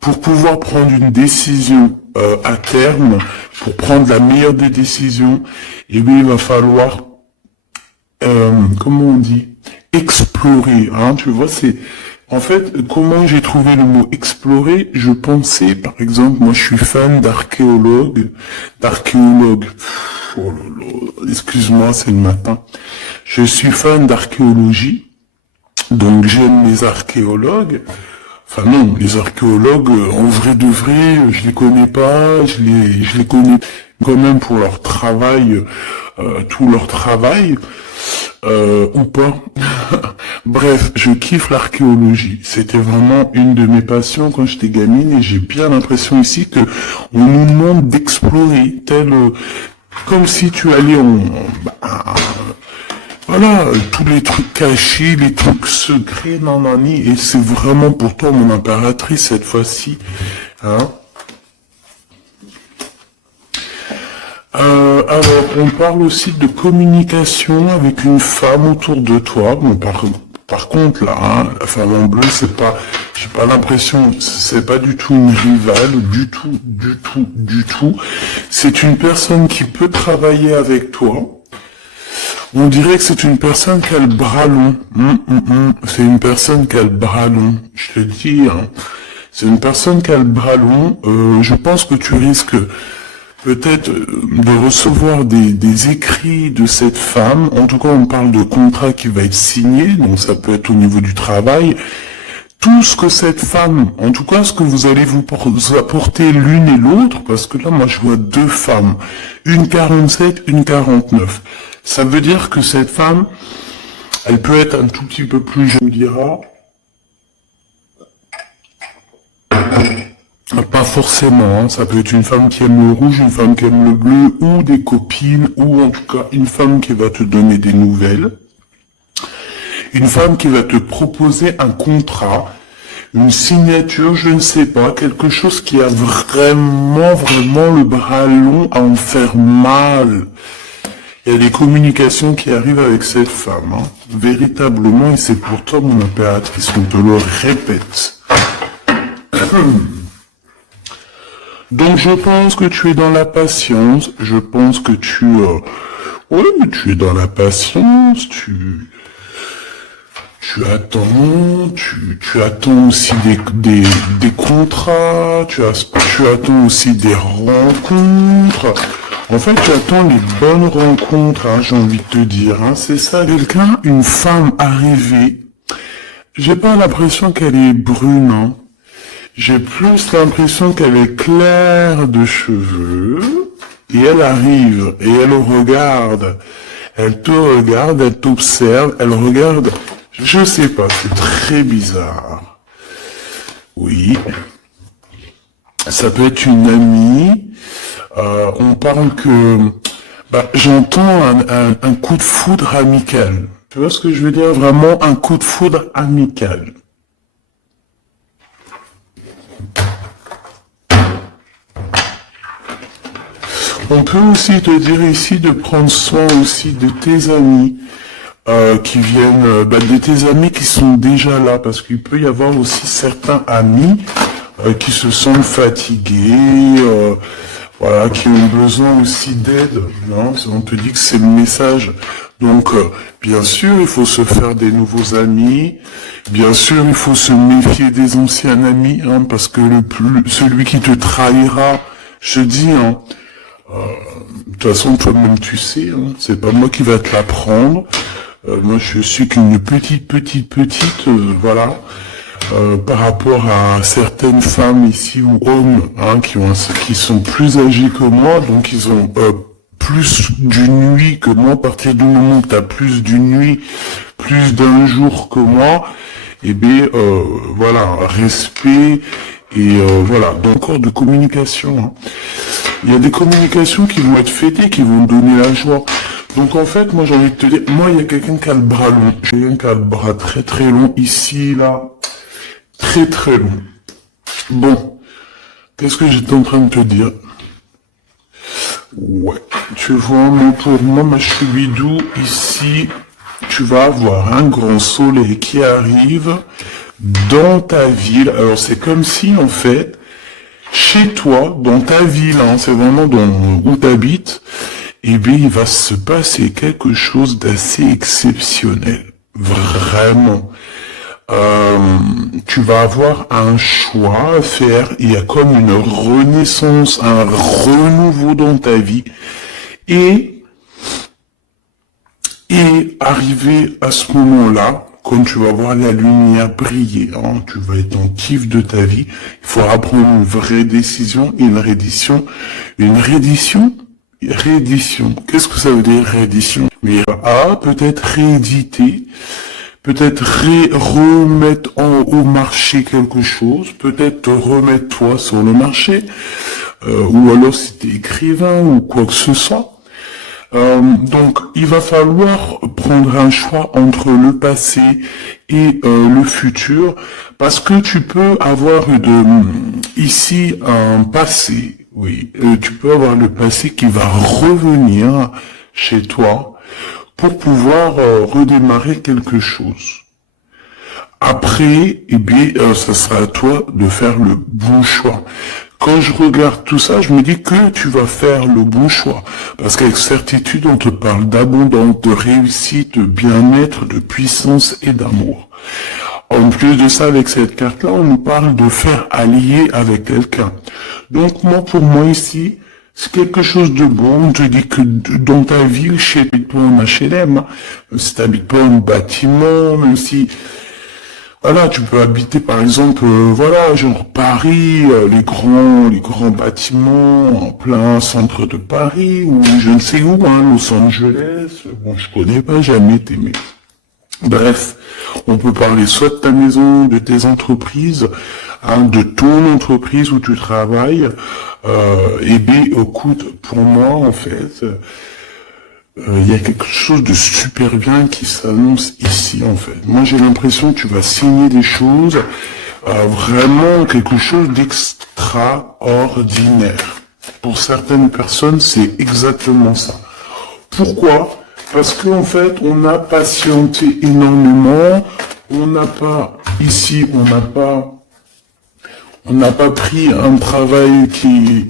pour pouvoir prendre une décision à terme, pour prendre la meilleure des décisions, eh bien, il va falloir, comment on dit, explorer, hein, tu vois, c'est, en fait, comment j'ai trouvé le mot explorer? Je pensais, par exemple, moi je suis fan d'archéologue, oh là là, excuse-moi, c'est le matin, je suis fan d'archéologie, donc j'aime les archéologues. Enfin non, les archéologues, en vrai de vrai, je les connais pas, je les connais quand même pour leur travail, tout leur travail, ou pas. Bref, je kiffe l'archéologie. C'était vraiment une de mes passions quand j'étais gamine et j'ai bien l'impression ici que on nous demande d'explorer, comme si tu allais voilà, tous les trucs cachés, les trucs secrets, nanani, et c'est vraiment pour toi mon impératrice cette fois-ci, hein. Alors, on parle aussi de communication avec une femme autour de toi. Bon, par contre, là, hein, la femme en bleu, c'est pas, j'ai pas l'impression, c'est pas du tout une rivale, du tout. C'est une personne qui peut travailler avec toi. On dirait que c'est une personne qui a le bras long. C'est une personne qui a le bras long. Je te dis, hein. C'est une personne qui a le bras long. Je pense que tu risques peut-être de recevoir des écrits de cette femme. En tout cas, on parle de contrat qui va être signé. Donc ça peut être au niveau du travail. Tout ce que cette femme, en tout cas ce que vous allez vous apporter l'une et l'autre, parce que là moi je vois deux femmes, une 47, une 49. Ça veut dire que cette femme, elle peut être un tout petit peu plus jeune, dira. Pas forcément, hein. Ça peut être une femme qui aime le rouge, une femme qui aime le bleu, ou des copines, ou en tout cas une femme qui va te donner des nouvelles. Une femme qui va te proposer un contrat, une signature, je ne sais pas, quelque chose qui a vraiment le bras long à en faire mal. Il y a des communications qui arrivent avec cette femme, hein, véritablement, et c'est pour toi mon impératrice, on te le répète. Donc je pense que tu es dans la patience, je pense que oui, tu es dans la patience, tu attends, tu attends aussi des contrats, tu attends aussi des rencontres. En fait, tu attends les bonnes rencontres, hein, j'ai envie de te dire, hein, c'est ça. Quelqu'un, une femme arrivée, j'ai pas l'impression qu'elle est brune, hein. J'ai plus l'impression qu'elle est claire de cheveux, et elle arrive, et elle regarde, elle te regarde, elle t'observe, elle regarde, je sais pas, c'est très bizarre. Oui. Ça peut être une amie, on parle que, j'entends un coup de foudre amical. Tu vois ce que je veux dire? Vraiment un coup de foudre amical. On peut aussi te dire ici de prendre soin aussi de tes amis qui viennent, de tes amis qui sont déjà là, parce qu'il peut y avoir aussi certains amis qui se sentent fatigués, voilà, qui ont besoin aussi d'aide. Non, on te dit que c'est le message. Donc, bien sûr, il faut se faire des nouveaux amis. Bien sûr, il faut se méfier des anciens amis, hein, parce que celui qui te trahira, je dis, hein, de toute façon, toi-même tu sais, hein, c'est pas moi qui va te l'apprendre. Moi, je suis qu'une petite, voilà, par rapport à certaines femmes ici ou hommes, hein, qui sont plus âgés que moi, donc ils ont plus d'une nuit que moi. À partir du moment où tu as plus d'une nuit, plus d'un jour que moi, eh bien, voilà, respect et voilà. Donc encore de communication. Hein. Il y a des communications qui vont être fêtées, qui vont donner la joie. Donc en fait, moi j'ai envie de te dire, moi il y a quelqu'un qui a le bras long. J'ai quelqu'un qui a le bras très long, ici, là. Très long. Bon, qu'est-ce que j'étais en train de te dire? Ouais, tu vois, pour moi, ma choubidou, ici, tu vas avoir un grand soleil qui arrive, dans ta ville. Alors c'est comme si en fait, chez toi, dans ta ville, hein, c'est vraiment où tu habites, eh bien il va se passer quelque chose d'assez exceptionnel. Vraiment. Tu vas avoir un choix à faire, il y a comme une renaissance, un renouveau dans ta vie, et arrivé à ce moment-là, quand tu vas voir la lumière briller, hein, tu vas être en kiff de ta vie, il faudra prendre une vraie décision, réédition. Qu'est-ce que ça veut dire réédition? Mais peut-être rééditer, peut-être remettre au marché quelque chose, peut-être te remettre toi sur le marché, ou alors si t'es écrivain ou quoi que ce soit. Donc, il va falloir prendre un choix entre le passé et le futur, parce que tu peux avoir ici un passé, oui, tu peux avoir le passé qui va revenir chez toi pour pouvoir redémarrer quelque chose. Après, eh bien, ça sera à toi de faire le bon choix. Quand je regarde tout ça, je me dis que tu vas faire le bon choix. Parce qu'avec certitude, on te parle d'abondance, de réussite, de bien-être, de puissance et d'amour. En plus de ça, avec cette carte-là, on nous parle de faire allier avec quelqu'un. Donc, pour moi ici, c'est quelque chose de bon. On te dit que dans ta ville, chez toi en HLM, hein, si t'habites pas en bâtiment, même si... Voilà, tu peux habiter par exemple, genre Paris, les grands bâtiments en plein centre de Paris, ou je ne sais où, hein, Los Angeles, bon, je connais pas, jamais été, mais... Bref, on peut parler soit de ta maison, de tes entreprises, hein, de ton entreprise où tu travailles, et bien, écoute, pour moi, en fait... il y a quelque chose de super bien qui s'annonce ici, en fait. Moi, j'ai l'impression que tu vas signer des choses, vraiment quelque chose d'extraordinaire. Pour certaines personnes, c'est exactement ça. Pourquoi? Parce qu'en fait, on a patienté énormément, on n'a pas pris un travail qui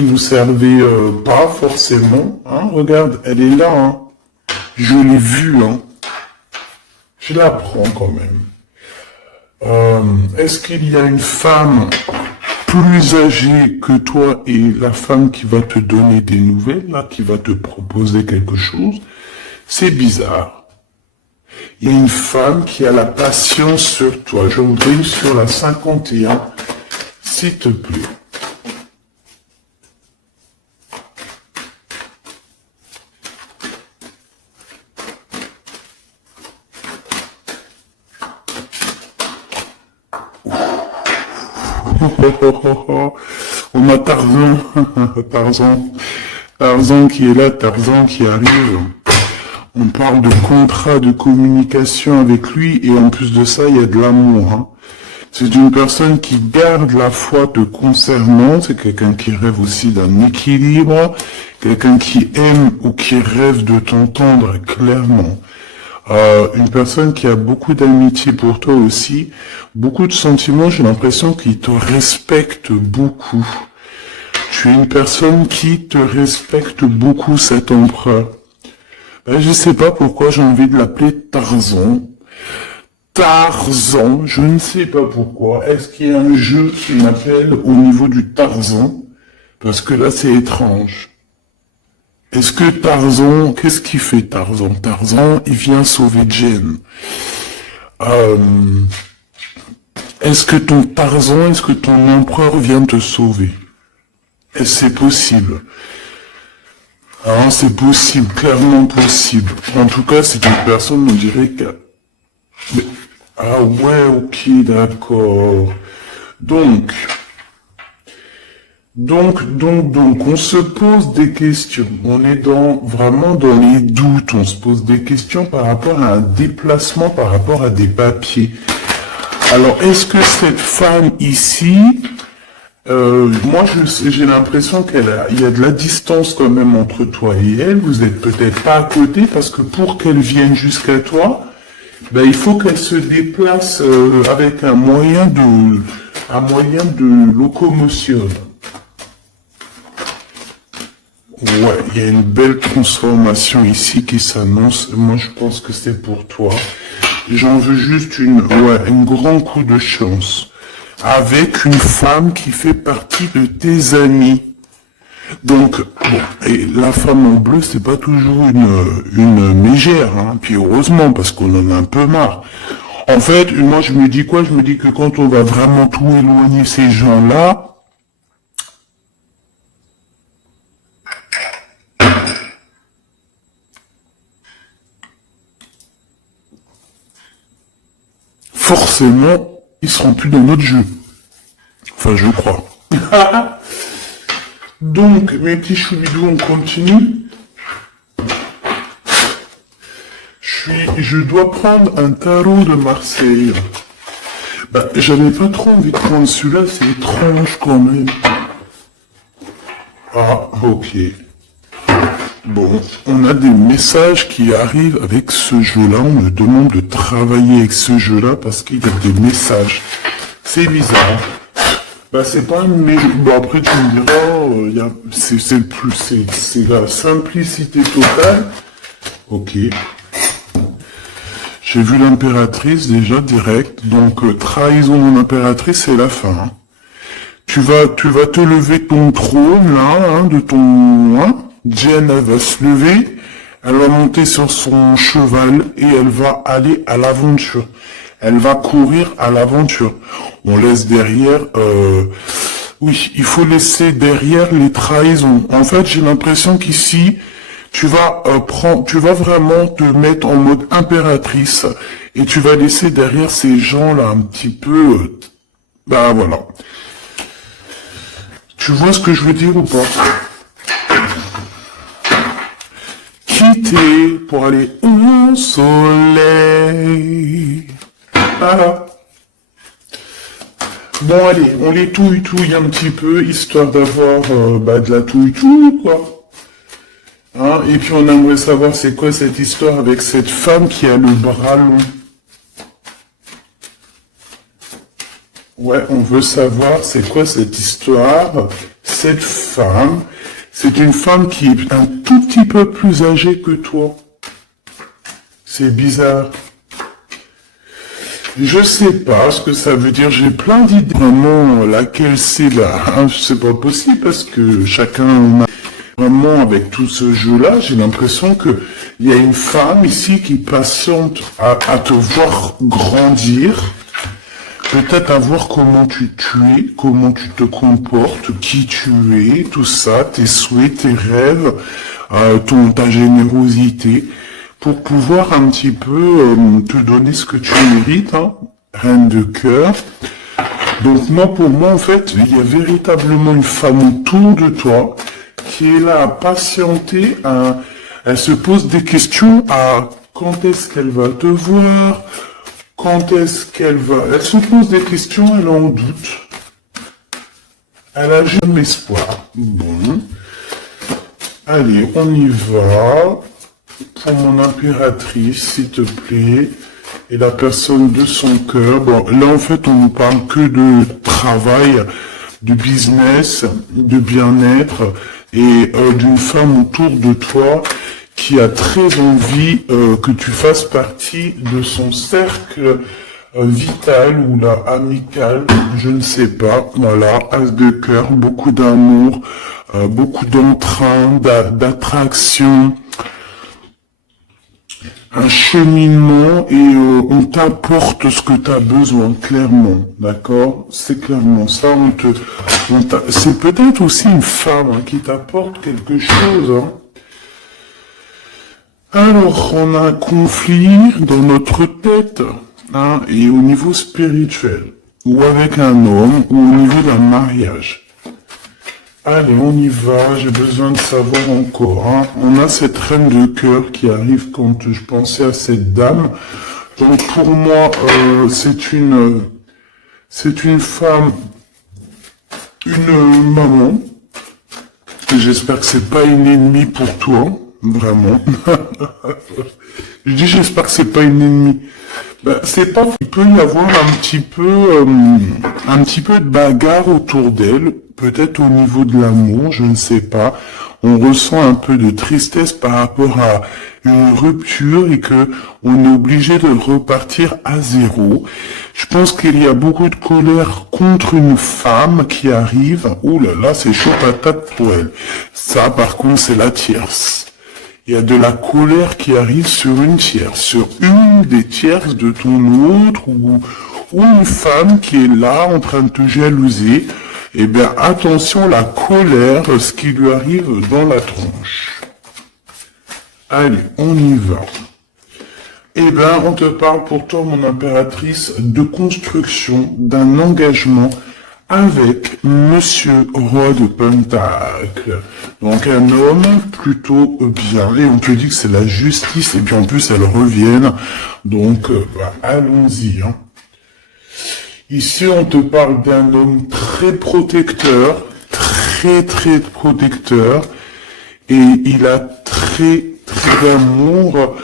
nous servait pas forcément. Hein, regarde, elle est là. Hein. Je l'ai vue. Hein. Je la prends quand même. Est-ce qu'il y a une femme plus âgée que toi et la femme qui va te donner des nouvelles, là, qui va te proposer quelque chose? C'est bizarre. Il y a une femme qui a la patience sur toi. Je voudrais sur la 51, s'il te plaît. On a Tarzan qui est là, Tarzan qui arrive. On parle de contrat de communication avec lui et en plus de ça, il y a de l'amour. Hein. C'est une personne qui garde la foi te concernant, c'est quelqu'un qui rêve aussi d'un équilibre, quelqu'un qui aime ou qui rêve de t'entendre clairement. Une personne qui a beaucoup d'amitié pour toi aussi, beaucoup de sentiments, j'ai l'impression qu'il te respecte beaucoup. Tu es une personne qui te respecte beaucoup, cet empereur. Je sais pas pourquoi j'ai envie de l'appeler Tarzan. Tarzan, je ne sais pas pourquoi. Est-ce qu'il y a un jeu qui m'appelle au niveau du Tarzan? Parce que là, c'est étrange. Est-ce que Tarzan, qu'est-ce qu'il fait Tarzan? Tarzan, il vient sauver Jen. Est-ce que ton Tarzan, est-ce que ton empereur vient te sauver? Est-ce que c'est possible? Ah, c'est possible, clairement possible. En tout cas, c'est une personne, on dirait que... Mais... Ah ouais, ok, d'accord. Donc, on se pose des questions. On est vraiment dans les doutes. On se pose des questions par rapport à un déplacement, par rapport à des papiers. Alors, est-ce que cette femme ici, moi j'ai l'impression il y a de la distance quand même entre toi et elle. Vous êtes peut-être pas à côté parce que pour qu'elle vienne jusqu'à toi, Ben, il faut qu'elle se déplace avec un moyen de locomotion. Ouais, il y a une belle transformation ici qui s'annonce. Moi, je pense que c'est pour toi. J'en veux juste un grand coup de chance. Avec une femme qui fait partie de tes amis. Donc, bon, et la femme en bleu, c'est pas toujours une mégère, hein. Puis heureusement, parce qu'on en a un peu marre. En fait, moi, je me dis quoi? Je me dis que quand on va vraiment tout éloigner ces gens-là, forcément, ils seront plus dans notre jeu. Enfin, je crois. Donc, mes petits choubidous, on continue. Je dois prendre un tarot de Marseille. Bah, j'avais pas trop envie de prendre celui-là, c'est étrange quand même. Ah, ok. Bon, on a des messages qui arrivent avec ce jeu-là. On me demande de travailler avec ce jeu-là parce qu'il y a des messages. C'est bizarre. Bah, c'est pas mais bon, après tu me diras, c'est la simplicité totale. Ok. J'ai vu l'impératrice déjà direct. Donc trahison de l'impératrice, c'est la fin. Hein. Tu vas te lever ton trône là, hein, de ton. Hein. Jen, elle va se lever, elle va monter sur son cheval et elle va aller à l'aventure. Elle va courir à l'aventure. On laisse derrière... oui, il faut laisser derrière les trahisons. En fait, j'ai l'impression qu'ici, tu vas vraiment te mettre en mode impératrice et tu vas laisser derrière ces gens-là un petit peu... ben voilà. Tu vois ce que je veux dire ou pas? Quitter pour aller au soleil. Voilà. Bon, allez, on les touille un petit peu, histoire d'avoir de la touille, quoi. Hein, et puis on aimerait savoir c'est quoi cette histoire avec cette femme qui a le bras long. Ouais, on veut savoir c'est quoi cette histoire. Cette femme, c'est une femme qui est un tout petit peu plus âgée que toi. C'est bizarre. Je sais pas ce que ça veut dire, j'ai plein d'idées. Vraiment, laquelle c'est là, hein, c'est pas possible parce que chacun, vraiment avec tout ce jeu-là, j'ai l'impression que il y a une femme ici qui patiente à te voir grandir, peut-être à voir comment tu es, comment tu te comportes, qui tu es, tout ça, tes souhaits, tes rêves, ta générosité, pour pouvoir un petit peu te donner ce que tu mérites, hein, reine de cœur. Donc pour moi, en fait, il y a véritablement une femme autour de toi qui est là à patienter, elle se pose des questions à quand est-ce qu'elle va te voir, quand est-ce qu'elle va... Elle se pose des questions, elle en doute. Elle a jamais espoir. Bon. Allez, on y va. Pour mon impératrice, s'il te plaît, et la personne de son cœur. Bon, là, en fait, on ne parle que de travail, de business, de bien-être, et d'une femme autour de toi qui a très envie que tu fasses partie de son cercle vital ou là, amical, je ne sais pas. Voilà, as de cœur, beaucoup d'amour, beaucoup d'entrain, d'attraction, un cheminement et on t'apporte ce que tu as besoin, clairement, d'accord? C'est clairement ça, c'est peut-être aussi une femme hein, qui t'apporte quelque chose. Hein. Alors, on a un conflit dans notre tête, hein, et au niveau spirituel, ou avec un homme, ou au niveau d'un mariage. Allez, on y va, j'ai besoin de savoir encore. Hein. On a cette reine de cœur qui arrive quand je pensais à cette dame. Donc pour moi, c'est une femme, une maman. J'espère que c'est pas une ennemie pour toi. vraiment. Je dis j'espère que c'est pas une ennemie. Ben, c'est pas, il peut y avoir un petit peu de bagarre autour d'elle, peut-être au niveau de l'amour, je ne sais pas. On ressent un peu de tristesse par rapport à une rupture et que on est obligé de repartir à zéro. Je pense qu'il y a beaucoup de colère contre une femme qui arrive. Ouh là là, c'est chaud patate pour elle. Ça, par contre, c'est la tierce. Il y a de la colère qui arrive sur une tierce, sur une des tierces de ton autre, ou une femme qui est là en train de te jalouser. Eh bien, attention, la colère, ce qui lui arrive dans la tronche. Allez, on y va. Eh bien, on te parle pour toi, mon impératrice, de construction, d'un engagement avec Monsieur Roi de Pentacle. Donc un homme plutôt bien. Et on te dit que c'est la justice, et puis en plus elles reviennent. Donc allons-y. Hein. Ici on te parle d'un homme très protecteur, très protecteur. Et il a très d'amour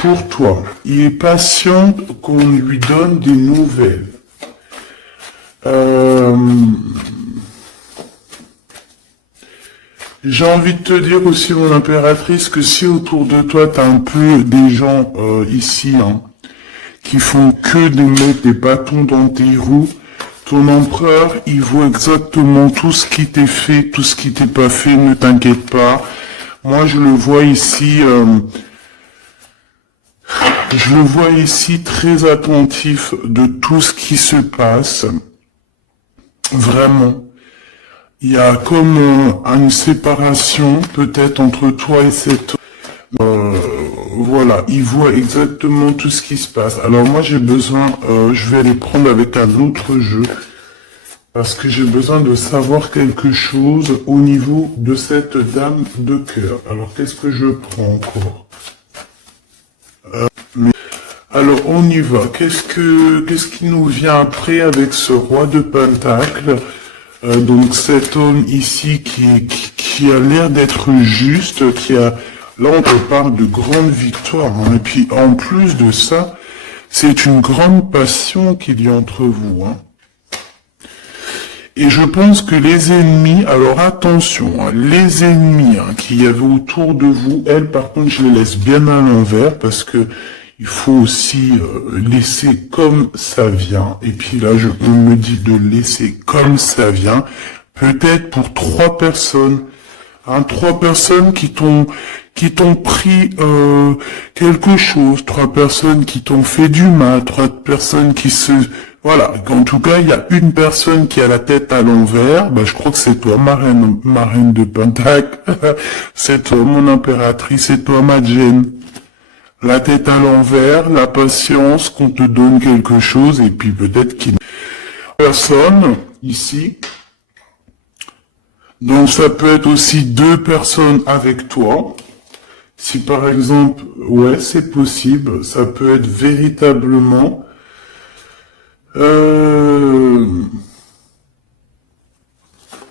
pour toi. Il est patient qu'on lui donne des nouvelles. J'ai envie de te dire aussi, mon impératrice, que si autour de toi, t'as un peu des gens ici, hein, qui font que de mettre des bâtons dans tes roues, ton empereur, il voit exactement tout ce qui t'est fait, tout ce qui t'est pas fait, ne t'inquiète pas. Moi, je le vois ici très attentif de tout ce qui se passe. Vraiment. Il y a comme une séparation peut-être entre toi et cette... voilà, il voit exactement tout ce qui se passe. Alors moi j'ai besoin, je vais aller prendre avec un autre jeu, parce que j'ai besoin de savoir quelque chose au niveau de cette dame de cœur. Alors qu'est-ce que je prends encore? Alors on y va. Qu'est-ce qui nous vient après avec ce roi de Pentacle? Donc cet homme ici qui a l'air d'être juste, là on te parle de grande victoire, hein. Et puis en plus de ça, c'est une grande passion qu'il y a entre vous, hein. Et je pense que les ennemis, alors attention, hein, les ennemis qu'il y avait autour de vous, elles par contre je les laisse bien à l'envers, parce que il faut aussi laisser comme ça vient. Et puis là, on me dit de laisser comme ça vient. Peut-être pour 3 personnes. Hein, 3 personnes qui t'ont pris quelque chose. 3 personnes qui t'ont fait du mal. 3 personnes qui se... Voilà. En tout cas, il y a une personne qui a la tête à l'envers. Bah, je crois que c'est toi, ma reine de Pentacle. C'est toi, mon impératrice. C'est toi, ma Jane. La tête à l'envers, la patience, qu'on te donne quelque chose, et puis peut-être qu'il n'y a personne, ici. Donc ça peut être aussi 2 personnes avec toi. Si par exemple, ouais, c'est possible, ça peut être véritablement...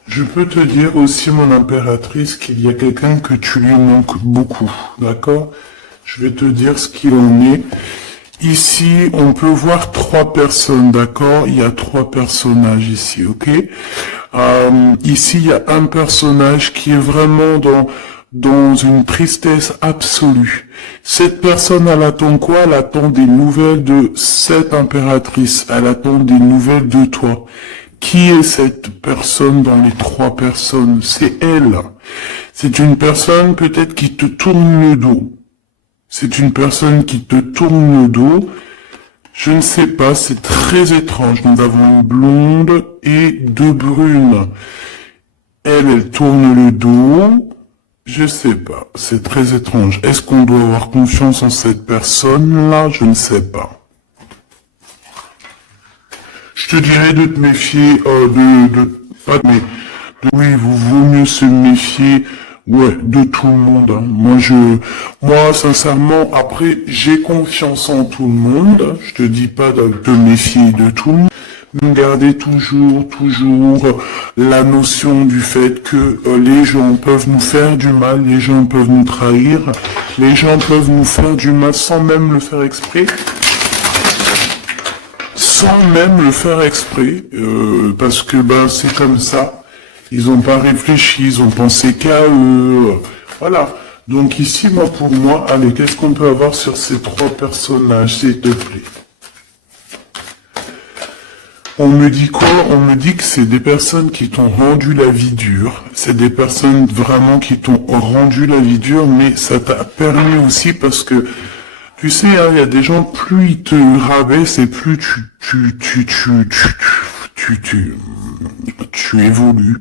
Je peux te dire aussi, mon impératrice, qu'il y a quelqu'un que tu lui manques beaucoup, d'accord ? Je vais te dire ce qu'il en est. Ici, on peut voir 3 personnes, d'accord? Il y a 3 personnages ici, ok? Ici, il y a un personnage qui est vraiment dans une tristesse absolue. Cette personne, elle attend quoi? Elle attend des nouvelles de cette impératrice. Elle attend des nouvelles de toi. Qui est cette personne dans les 3 personnes? C'est elle. C'est une personne peut-être qui te tourne le dos. C'est une personne qui te tourne le dos. Je ne sais pas, c'est très étrange. Nous avons une blonde et 2 brunes. Elle tourne le dos. Je sais pas, c'est très étrange. Est-ce qu'on doit avoir confiance en cette personne-là? Je ne sais pas. Je te dirais de te méfier, oui, vous vaut mieux se méfier. Ouais, de tout le monde. Hein. Moi, sincèrement, après, j'ai confiance en tout le monde. Je te dis pas de te méfier de tout le monde. Gardez toujours la notion du fait que les gens peuvent nous faire du mal, les gens peuvent nous trahir, les gens peuvent nous faire du mal sans même le faire exprès. Sans même le faire exprès, parce que c'est comme ça. Ils n'ont pas réfléchi, ils ont pensé qu'à eux. Voilà. Donc ici, pour moi, allez, qu'est-ce qu'on peut avoir sur ces trois personnages, s'il te plaît? On me dit quoi? On me dit que c'est des personnes qui t'ont rendu la vie dure. C'est des personnes vraiment qui t'ont rendu la vie dure, mais ça t'a permis aussi parce que, tu sais, il y a des gens, plus ils te rabaissent et plus tu évolues.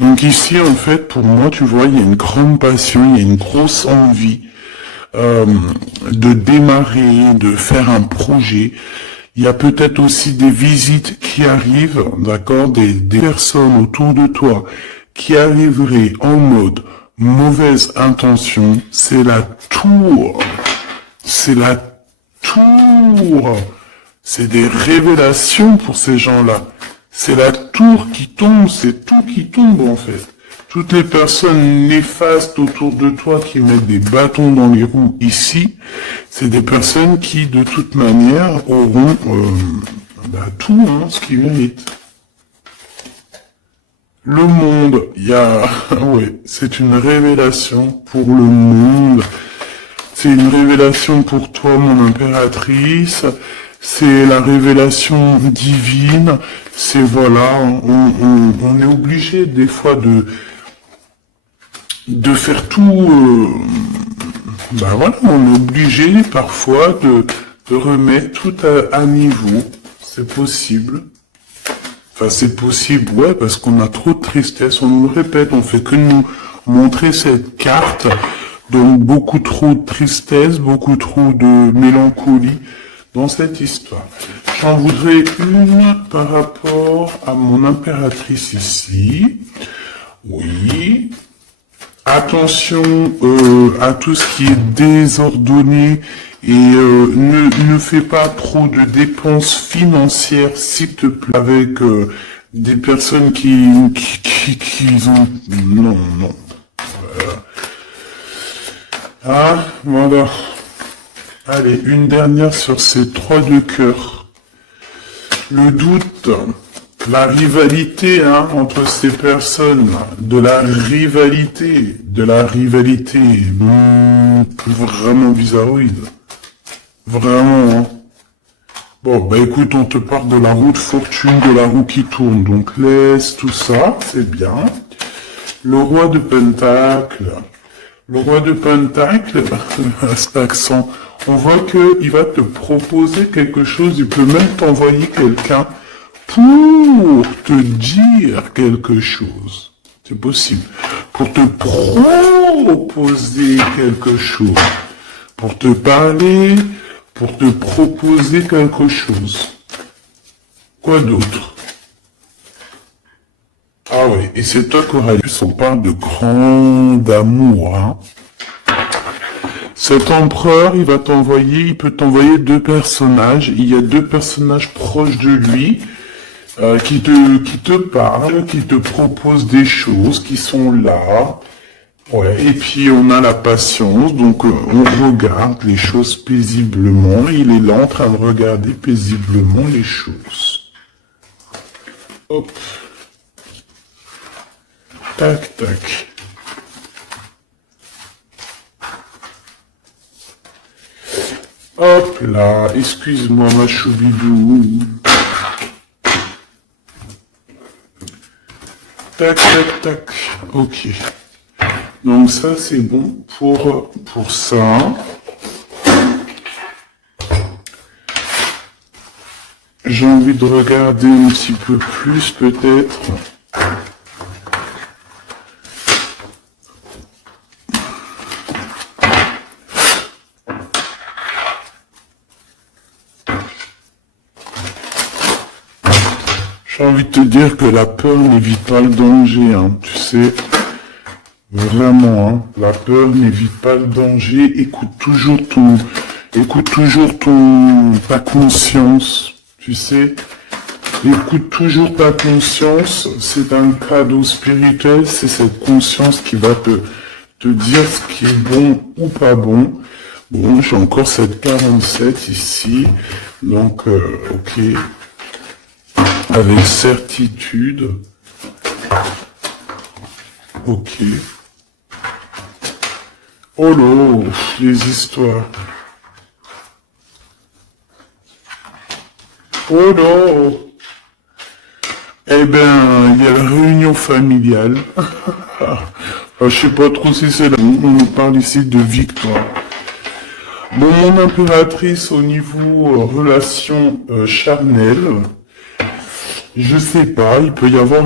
Donc ici, en fait, pour moi, tu vois, il y a une grande passion, il y a une grosse envie de démarrer, de faire un projet. Il y a peut-être aussi des visites qui arrivent, d'accord, des personnes autour de toi qui arriveraient en mode mauvaise intention. C'est la tour. C'est la tour. C'est des révélations pour ces gens-là. C'est la tour qui tombe, c'est tout qui tombe en fait. Toutes les personnes néfastes autour de toi qui mettent des bâtons dans les roues ici, c'est des personnes qui de toute manière auront tout ce qu'ils méritent. Le monde, ouais, c'est une révélation pour le monde. C'est une révélation pour toi, mon impératrice. C'est la révélation divine. C'est voilà, on est obligé des fois de faire tout. Voilà, on est obligé parfois de remettre tout à niveau. C'est possible. Enfin, c'est possible, ouais, parce qu'on a trop de tristesse. On nous le répète, on fait que nous montrer cette carte. Donc beaucoup trop de tristesse, beaucoup trop de mélancolie dans cette histoire. J'en voudrais une par rapport à mon impératrice ici. Oui. Attention à tout ce qui est désordonné et ne fais pas trop de dépenses financières, s'il te plaît, avec des personnes qui ont... Non. Voilà. Ah, voilà. Allez, une dernière sur ces trois de cœur. Le doute, la rivalité entre ces personnes, de la rivalité, vraiment bizarroïde. Vraiment, Bon, écoute, on te parle de la roue de fortune, de la roue qui tourne, donc laisse tout ça, c'est bien. Le roi de Pentacle. Le roi de Pentacle, cet accent, on voit qu'il va te proposer quelque chose, il peut même t'envoyer quelqu'un pour te dire quelque chose. C'est possible. Pour te proposer quelque chose. Pour te parler, pour te proposer quelque chose. Quoi d'autre? Ah oui, et c'est toi Coralius, on parle de grand amour. Cet empereur, il peut t'envoyer deux personnages. Il y a deux personnages proches de lui qui te parlent, qui te proposent des choses, qui sont là. Ouais, et puis on a la patience, donc on regarde les choses paisiblement. Il est là en train de regarder paisiblement les choses. Hop. Tac, tac. Hop là, excuse-moi ma choubidou. Tac, tac, tac. Ok. Donc ça c'est bon pour ça. J'ai envie de regarder un petit peu plus peut-être. J'ai envie de te dire que la peur n'évite pas le danger, tu sais. Vraiment, la peur n'évite pas le danger. Écoute toujours ta conscience, tu sais. Écoute toujours ta conscience, c'est un cadeau spirituel, c'est cette conscience qui va te dire ce qui est bon ou pas bon. Bon, j'ai encore cette 47 ici, donc ok, avec certitude, ok. Oh là, les histoires. Oh là. Eh ben, il y a la réunion familiale. Je sais pas trop si c'est là. On nous parle ici de victoire. Bon, mon impératrice au niveau relation charnelle, je sais pas, il peut y avoir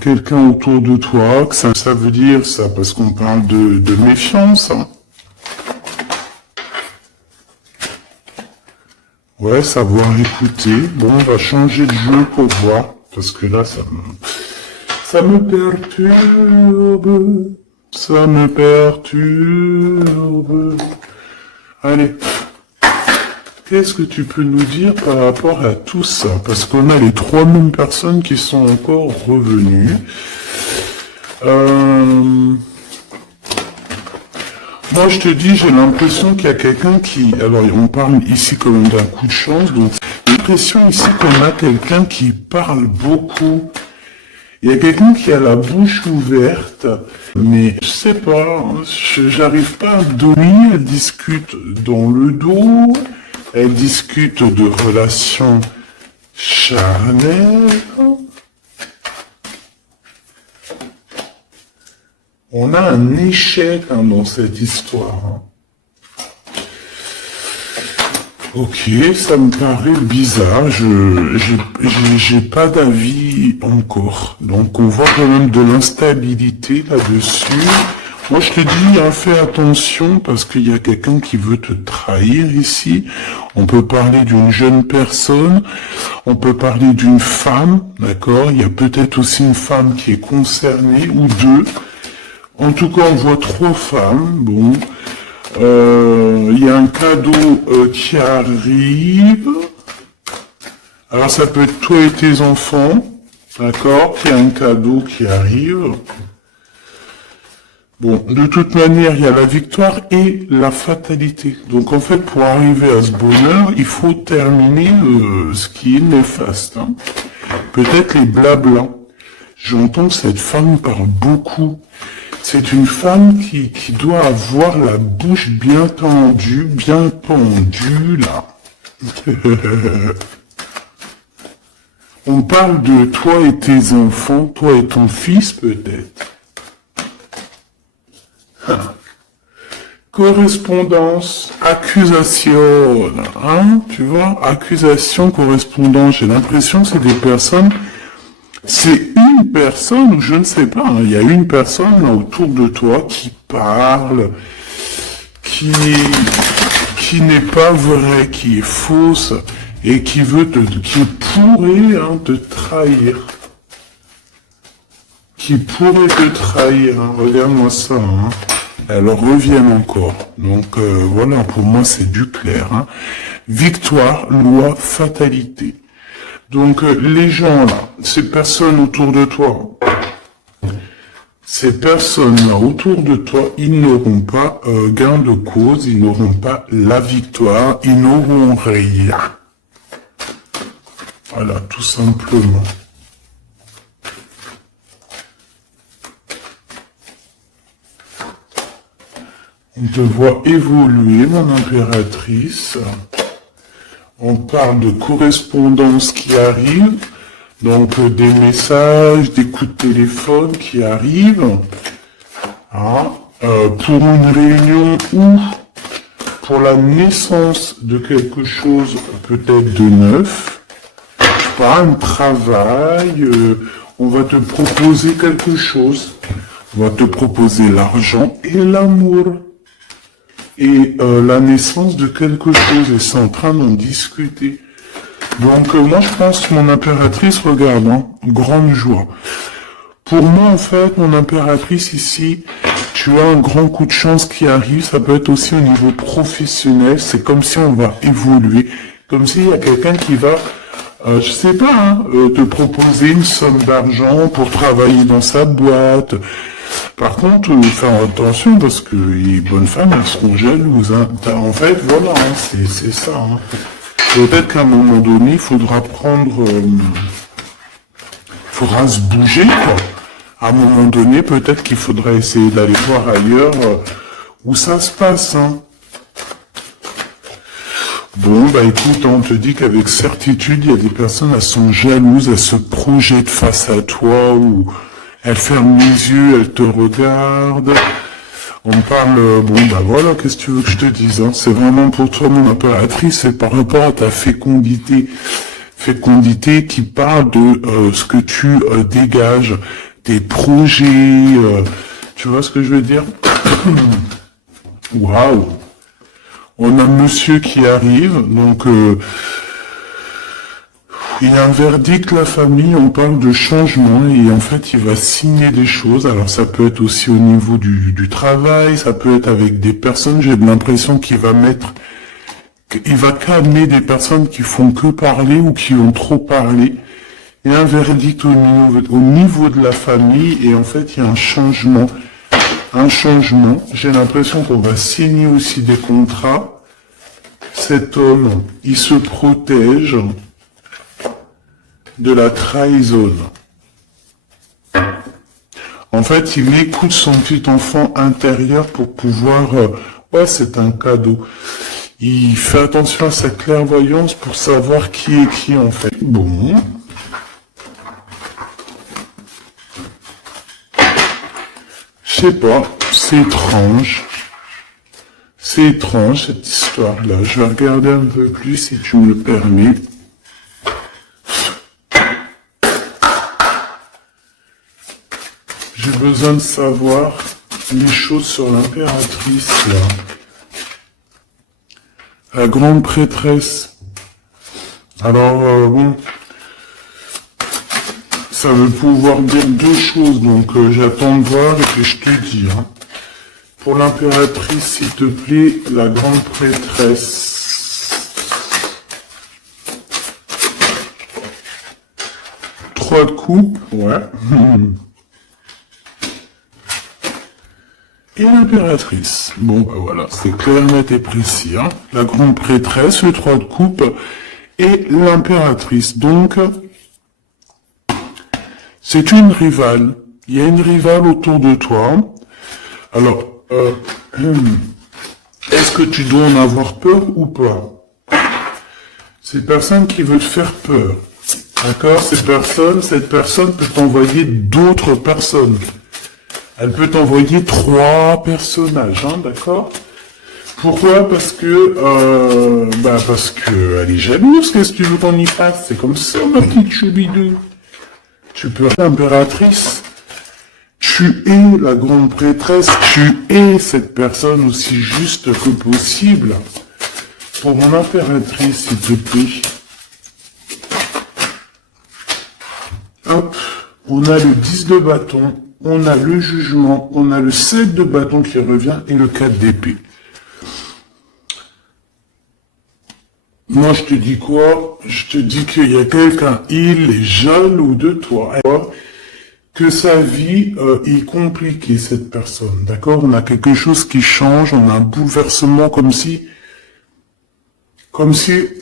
quelqu'un autour de toi, que ça veut dire ça, parce qu'on parle de méfiance. Hein. Ouais, savoir écouter. Bon, on va changer de jeu pour voir, parce que là, ça me perturbe. Ça me perturbe. Allez. Qu'est-ce que tu peux nous dire par rapport à tout ça? Parce qu'on a les 3 mêmes personnes qui sont encore revenues. Moi, je te dis, j'ai l'impression qu'il y a quelqu'un qui... Alors, on parle ici quand même d'un coup de chance, donc j'ai l'impression ici qu'on a quelqu'un qui parle beaucoup. Il y a quelqu'un qui a la bouche ouverte, mais je sais pas, j'arrive pas à donner, elle discute dans le dos, elle discute de relations charnelles. On a un échec dans cette histoire. Hein. Ok, ça me paraît bizarre, j'ai pas d'avis encore. Donc on voit quand même de l'instabilité là-dessus. Moi je te dis, hein, fais attention parce qu'il y a quelqu'un qui veut te trahir ici. On peut parler d'une jeune personne, on peut parler d'une femme, d'accord? Il y a peut-être aussi une femme qui est concernée, ou deux. En tout cas, on voit 3 femmes, bon... Il y a un cadeau qui arrive. Alors ça peut être toi et tes enfants, d'accord? Il y a un cadeau qui arrive. Bon, de toute manière, il y a la victoire et la fatalité. Donc en fait, pour arriver à ce bonheur, il faut terminer ce qui est néfaste. Hein. Peut-être les blablas. J'entends que cette femme parle beaucoup. C'est une femme qui doit avoir la bouche bien tendue, bien pendue, là. On parle de toi et tes enfants, toi et ton fils, peut-être. Correspondance, accusation, hein, tu vois, accusation, correspondance, j'ai l'impression que c'est des personnes... C'est une personne, ou je ne sais pas, hein, il y a une personne là autour de toi qui parle, qui n'est pas vraie, qui est fausse, et qui pourrait te trahir. Qui pourrait te trahir, hein, regarde-moi ça, hein. Elles reviennent encore. Donc voilà, pour moi c'est du clair. Hein. Victoire, loi, fatalité. Donc les gens là, ces personnes autour de toi, ils n'auront pas gain de cause, ils n'auront pas la victoire, ils n'auront rien. Voilà, tout simplement. On te voit évoluer, mon impératrice. On parle de correspondance qui arrive, donc des messages, des coups de téléphone qui arrivent, hein, pour une réunion ou pour la naissance de quelque chose peut-être de neuf, pas un travail, on va te proposer quelque chose, on va te proposer l'argent et l'amour. Et la naissance de quelque chose, et c'est en train d'en discuter. Donc moi je pense, mon impératrice, regarde, hein, grande joie. Pour moi en fait, mon impératrice ici, tu as un grand coup de chance qui arrive, ça peut être aussi au niveau professionnel, c'est comme si on va évoluer, comme s'il y a quelqu'un qui va je sais pas, hein, te proposer une somme d'argent pour travailler dans sa boîte. Par contre, faire attention parce que les bonnes femmes, elles seront jalouses. Hein. En fait, voilà, hein, c'est ça. Hein. Peut-être qu'à un moment donné, il faudra faudra se bouger, quoi. À un moment donné, peut-être qu'il faudra essayer d'aller voir ailleurs où ça se passe. Hein. Bon, bah écoute, on te dit qu'avec certitude, il y a des personnes, elles sont jalouses, elles se projettent face à toi, ou elles ferment les yeux, elles te regardent. On parle, bon bah voilà, qu'est-ce que tu veux que je te dise, hein, c'est vraiment pour toi, mon impératrice, c'est par rapport à ta fécondité. Fécondité qui parle de ce que tu dégages, tes projets, tu vois ce que je veux dire? Waouh! On a monsieur qui arrive, donc il y a un verdict, la famille, on parle de changement, et en fait il va signer des choses, alors ça peut être aussi au niveau du travail, ça peut être avec des personnes, j'ai l'impression qu'il va calmer des personnes qui font que parler ou qui ont trop parlé. Il y a un verdict au niveau de la famille, et en fait il y a un changement. J'ai l'impression qu'on va signer aussi des contrats. Cet homme, il se protège de la trahison. En fait, il écoute son petit enfant intérieur pour pouvoir... ouais, c'est un cadeau. Il fait attention à sa clairvoyance pour savoir qui est qui, en fait. Bon. Je sais pas, c'est étrange. C'est étrange, cette histoire-là. Je vais regarder un peu plus, si tu me le permets. J'ai besoin de savoir les choses sur l'impératrice, là. La grande prêtresse. Alors, bon... ça veut pouvoir dire deux choses, donc j'attends de voir et puis je te dis. Hein. Pour l'impératrice, s'il te plaît, la grande prêtresse. 3 de coupe, ouais. Et l'impératrice. Bon, ben voilà, c'est clair, net et précis. Hein. La grande prêtresse, le 3 de coupe et l'impératrice. Donc... c'est une rivale. Il y a une rivale autour de toi. Alors, est-ce que tu dois en avoir peur ou pas? Ces personnes qui veulent te faire peur. D'accord? Cette personne peut t'envoyer d'autres personnes. Elle peut t'envoyer 3 personnages, hein, d'accord? Pourquoi? Parce que elle est jalouse. Qu'est-ce que tu veux qu'on y fasse? C'est comme ça, ma petite choubidou. Tu peux être l'impératrice, tu es la grande prêtresse, tu es cette personne aussi juste que possible. Pour mon impératrice, s'il te plaît. Hop, on a le 10 de bâton, on a le jugement, on a le 7 de bâton qui revient et le 4 d'épée. Moi, je te dis quoi? Je te dis qu'il y a quelqu'un, il est jaloux de toi. Que sa vie est compliquée, cette personne. D'accord? On a quelque chose qui change, on a un bouleversement comme si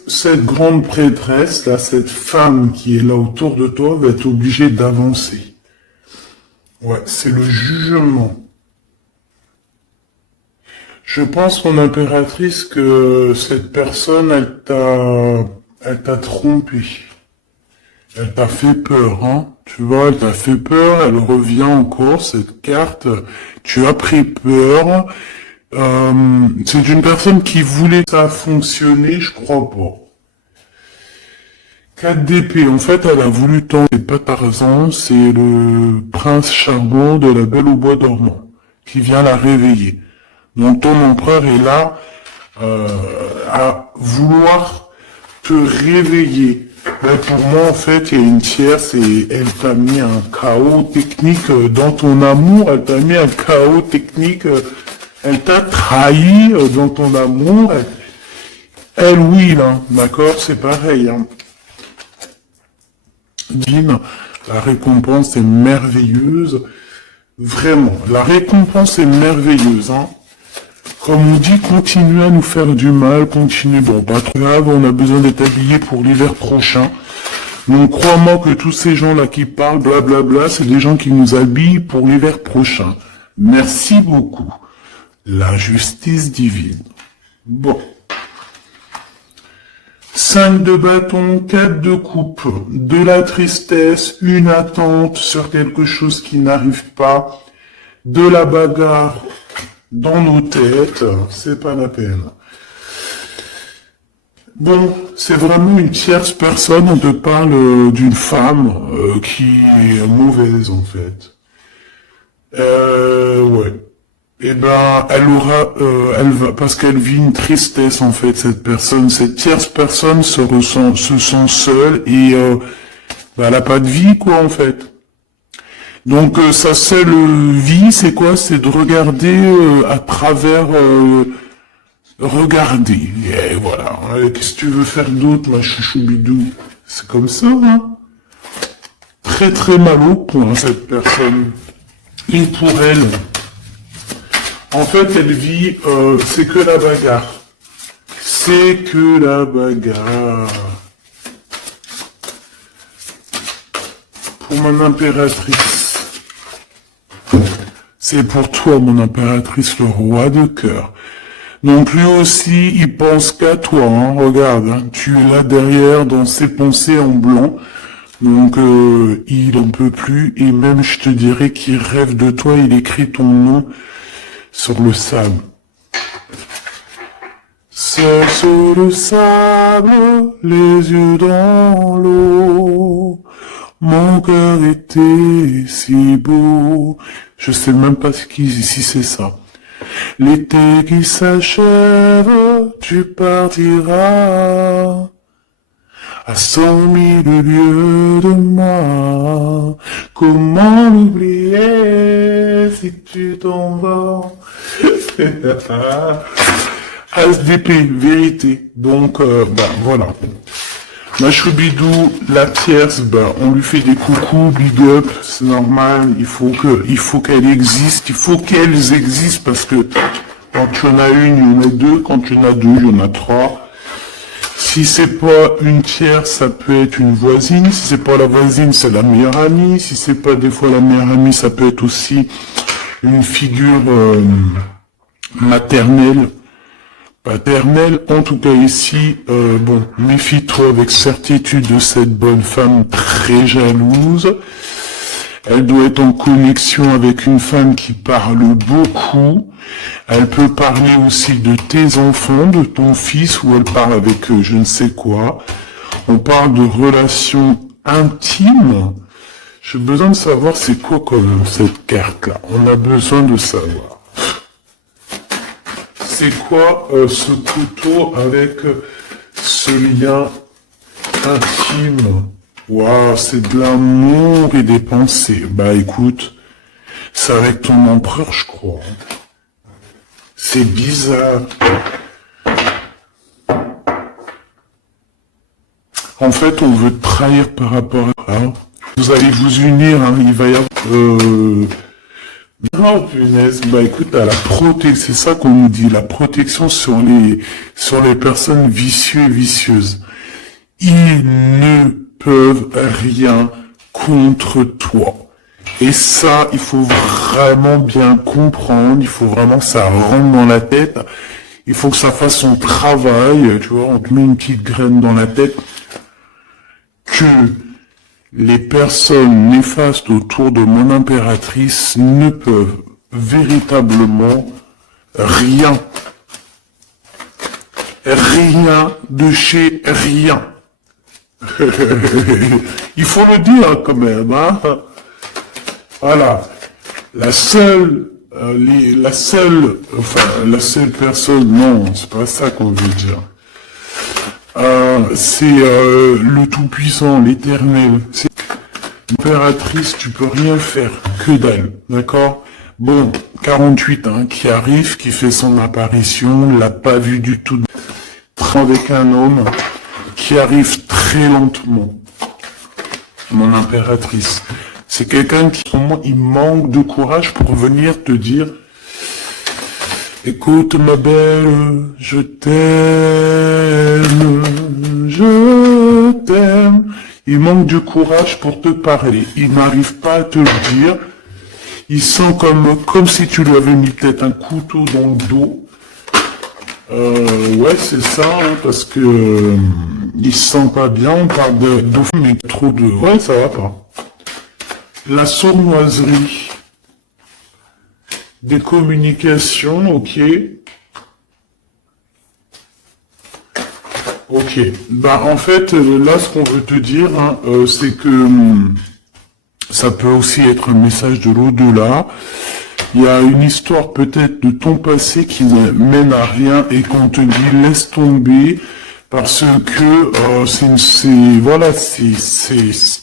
cette grande prêtresse, là, cette femme qui est là autour de toi, va être obligée d'avancer. Ouais, c'est le jugement. Je pense, mon impératrice, que cette personne, elle t'a trompé. Elle t'a fait peur, hein. Tu vois, elle t'a fait peur, elle revient encore, cette carte. Tu as pris peur. C'est une personne qui voulait ça fonctionner, je crois pas. 4 d'épée, en fait, elle a voulu tenter. C'est pas Tarzan, c'est le prince charmant de la Belle au bois dormant, qui vient la réveiller. Donc ton empereur est là à vouloir te réveiller. Mais pour moi, en fait, il y a une tierce et elle t'a mis un chaos technique dans ton amour. Elle t'a mis un chaos technique. Elle t'a trahi dans ton amour. Elle, oui, là, d'accord, c'est pareil. Hein. divine, la récompense est merveilleuse. Vraiment, la récompense est merveilleuse, hein. Comme on dit, continuez à nous faire du mal, continuez. Bon, pas trop grave, on a besoin d'être habillés pour l'hiver prochain. Donc, crois-moi que tous ces gens-là qui parlent, blablabla, c'est des gens qui nous habillent pour l'hiver prochain. Merci beaucoup. La justice divine. Bon. 5 de bâton, 4 de coupe, de la tristesse, une attente sur quelque chose qui n'arrive pas, de la bagarre dans nos têtes, c'est pas la peine. Bon, c'est vraiment une tierce personne, on te parle d'une femme qui est mauvaise en fait. Ouais. Eh ben, elle va, parce qu'elle vit une tristesse en fait, cette tierce personne se sent seule et elle a pas de vie quoi en fait. Donc sa seule vie, c'est quoi? C'est de regarder à travers, regarder. Et voilà. Qu'est-ce que tu veux faire d'autre, ma chouchou bidou? C'est comme ça, hein. Très très mal au point cette personne. Et pour elle. En fait, elle vit, c'est que la bagarre. C'est que la bagarre. Pour mon impératrice. C'est pour toi, mon impératrice, le roi de cœur. Donc lui aussi, il pense qu'à toi, hein. Regarde, hein, tu es là derrière dans ses pensées en blanc. Donc il en peut plus. Et même, je te dirais qu'il rêve de toi, il écrit ton nom sur le sable. Seul sur le sable, les yeux dans l'eau, mon cœur était si beau. Je sais même pas si c'est ça. L'été qui s'achève, tu partiras à 100 000 lieues de moi. Comment l'oublier si tu t'en vas? SDP, vérité. Donc, voilà. Ma choubidou, la tierce, on lui fait des coucous, big up, c'est normal, il faut qu'elle existe, il faut qu'elles existent, parce que quand tu en as une, il y en a deux, quand tu en as deux, il y en a trois. Si c'est pas une tierce, ça peut être une voisine, si c'est pas la voisine, c'est la meilleure amie, si c'est pas des fois la meilleure amie, ça peut être aussi une figure maternelle, paternelle. En tout cas ici, bon, méfie-toi avec certitude de cette bonne femme très jalouse. Elle doit être en connexion avec une femme qui parle beaucoup. Elle peut parler aussi de tes enfants, de ton fils, ou elle parle avec je ne sais quoi. On parle de relations intimes. J'ai besoin de savoir c'est quoi comme cette carte-là. On a besoin de savoir. C'est quoi ce couteau avec ce lien intime? Waouh, c'est de l'amour et des pensées. Bah écoute, c'est avec ton empereur, je crois. C'est bizarre. En fait, on veut te trahir par rapport à ça. Vous allez vous unir, hein, il va y avoir... Oh punaise, bah écoute, à la protection, c'est ça qu'on nous dit, la protection sur les personnes vicieuses et vicieuses. Ils ne peuvent rien contre toi. Et ça, il faut vraiment bien comprendre, il faut vraiment que ça rentre dans la tête, il faut que ça fasse son travail, tu vois, on te met une petite graine dans la tête, que les personnes néfastes autour de mon impératrice ne peuvent véritablement rien de chez rien. Il faut le dire quand même, hein. Voilà. La seule personne, non, c'est pas ça qu'on veut dire. C'est le Tout-Puissant, l'Éternel. C'est l'impératrice, tu peux rien faire que d'elle, d'accord? Bon, 48, hein, qui arrive, qui fait son apparition, l'a pas vu du tout, avec un homme qui arrive très lentement. mon impératrice. C'est quelqu'un qui, au moins, il manque de courage pour venir te dire, écoute ma belle, je t'aime. Il manque de courage pour te parler. Il n'arrive pas à te le dire. Il sent comme si tu lui avais mis peut-être un couteau dans le dos. Ouais, c'est ça, hein, parce que il se sent pas bien. On parle de mais trop de. Ouais, ça va pas. La sournoiserie. Des communications, ok. Ok. Bah en fait, là, ce qu'on veut te dire, hein, c'est que ça peut aussi être un message de l'au-delà. Il y a une histoire peut-être de ton passé qui ne mène à rien et qu'on te dit laisse tomber parce que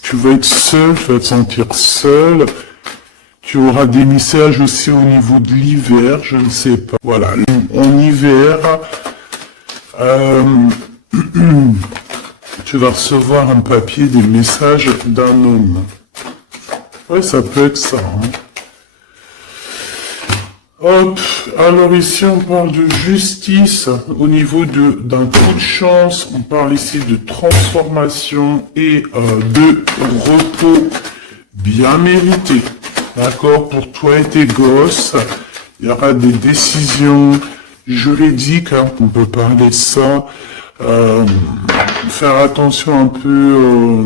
tu vas être seul, tu vas te sentir seul. Tu auras des messages aussi au niveau de l'hiver, je ne sais pas. Voilà, en hiver, tu vas recevoir un papier, des messages d'un homme. Ouais, ça peut être ça. Hein. Hop, alors ici on parle de justice au niveau d'un coup de chance, on parle ici de transformation et de repos bien mérité. D'accord, pour toi et tes gosses, il y aura des décisions juridiques, hein, on peut parler de ça. Faire attention un peu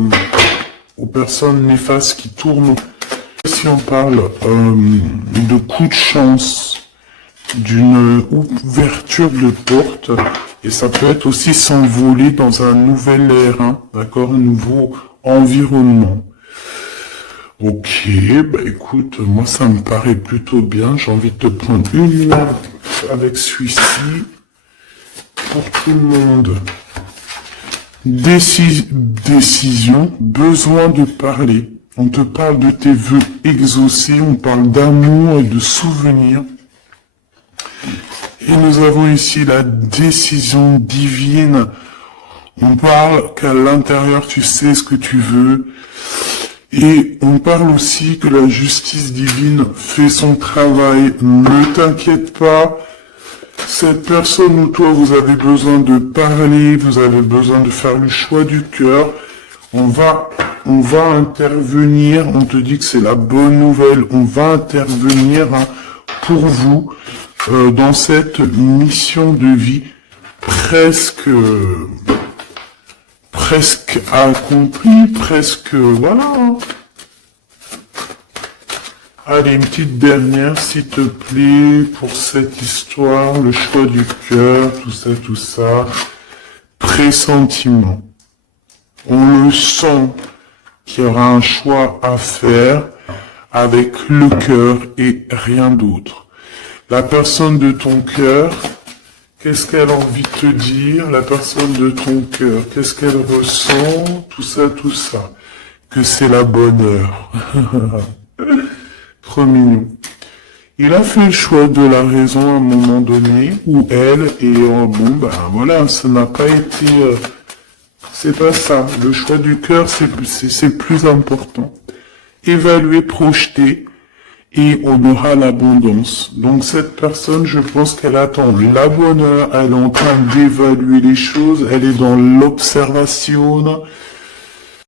aux personnes néfastes qui tournent. Si on parle de coup de chance, d'une ouverture de porte, et ça peut être aussi s'envoler dans un nouvel air, hein, d'accord, un nouveau environnement. Ok, bah écoute, moi ça me paraît plutôt bien, j'ai envie de te prendre une lampe avec celui-ci pour tout le monde. Décision, besoin de parler. On te parle de tes vœux exaucés, on parle d'amour et de souvenirs. Et nous avons ici la décision divine. On parle qu'à l'intérieur tu sais ce que tu veux. Et on parle aussi que la justice divine fait son travail. Ne t'inquiète pas. Cette personne ou toi, vous avez besoin de parler, vous avez besoin de faire le choix du cœur. On va intervenir, on te dit que c'est la bonne nouvelle, on va intervenir hein, pour vous dans cette mission de vie presque accomplie, presque, voilà. Allez, une petite dernière, s'il te plaît, pour cette histoire, le choix du cœur, tout ça. Pressentiment. On le sent qu'il y aura un choix à faire avec le cœur et rien d'autre. La personne de ton cœur, qu'est-ce qu'elle a envie de te dire? La personne de ton cœur, qu'est-ce qu'elle ressent? Tout ça. Que c'est la bonne heure. Trop mignon. Il a fait le choix de la raison à un moment donné, ou elle, et bon, bah voilà, ça n'a pas été... c'est pas ça. Le choix du cœur, c'est plus important. Évaluer, projeter, et on aura l'abondance. Donc cette personne, je pense qu'elle attend la bonne heure, elle est en train d'évaluer les choses, elle est dans l'observation,